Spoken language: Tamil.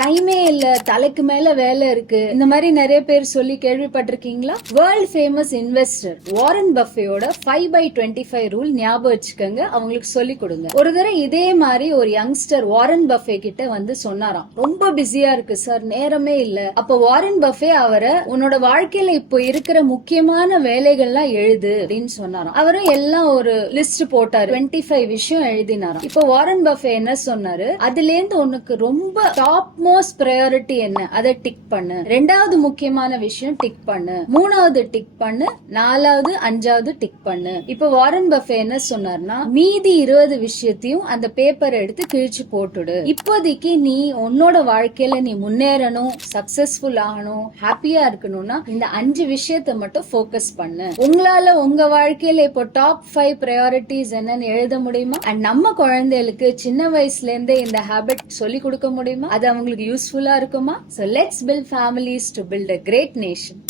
டைமே இல்ல தலைக்கு மேல வேலை இருக்கு. இந்த மாதிரி நிறைய பேர் சொல்லி கேள்விப்பட்டிருக்கீங்களா? World famous investor Warren பஃபேயோட five by twenty five rule ஞாபகம் வச்சுக்கோங்க. அவங்களுக்கு சொல்லி கொடுங்க. ஒரு தடவை இதே மாதிரி ஒரு யங்ஸ்டர் வாரன் பஃபே கிட்ட வந்து சொன்னாராம். ரொம்ப பிஸியா இருக்கு சார் நேரமே இல்ல. அப்ப வாரன் பஃபே அவரை உன்னோட வாழ்க்கையில இப்போ இருக்கிற முக்கியமான வேலைகள்லாம் எழுது அப்படின்னு சொன்னாராம். அவரும் எல்லாம் ஒரு லிஸ்ட் போட்டாரு. டுவெண்ட்டி ஃபைவ் விஷயம் எழுதினாராம். இப்போ வாரன் பஃபே என்ன சொன்னாரு? அதுல இருந்து உனக்கு ரொம்ப டாப் மோஸ்ட் ப்ரையாரிட்டி என்ன? அதை டிக் பண்ணு. ரெண்டாவது முக்கியமான விஷயம் டிக் பண்ணு. மூணாவது டிக் பண்ணு. நாலாவது அஞ்சாவது டிக் பண்ணு. இப்போ வாரன் பஃபே என்ன சொன்னார்னா மீதி இருபது விஷயத்தையும் அந்த பேப்பர் எடுத்து கிழிச்சு போட்டுடு. இப்போதைக்கு நீ உன்னோட வாழ்க்கையில நீ முன்னேறணும் சக்சஸ்ஃபுல் ஆகணும் ஹாப்பியா இருக்கணும்னா இந்த அஞ்சு விஷயத்தை மட்டும் ஃபோக்கஸ் பண்ணு. உங்களால உங்க வாழ்க்கையில இப்போ டாப் ஃபைவ் ப்ரையாரிட்டிஸ் என்னன்னு எழுத முடியுமா? அண்ட் நம்ம குழந்தைகளுக்கு சின்ன வயசுல இருந்தே இந்த ஹேபிட் சொல்லி கொடுக்க முடியுமா? அது அவங்களுக்கு உங்களுக்கு யூஸ்ஃபுல்லாக இருக்குமா? So let's build families to build a great nation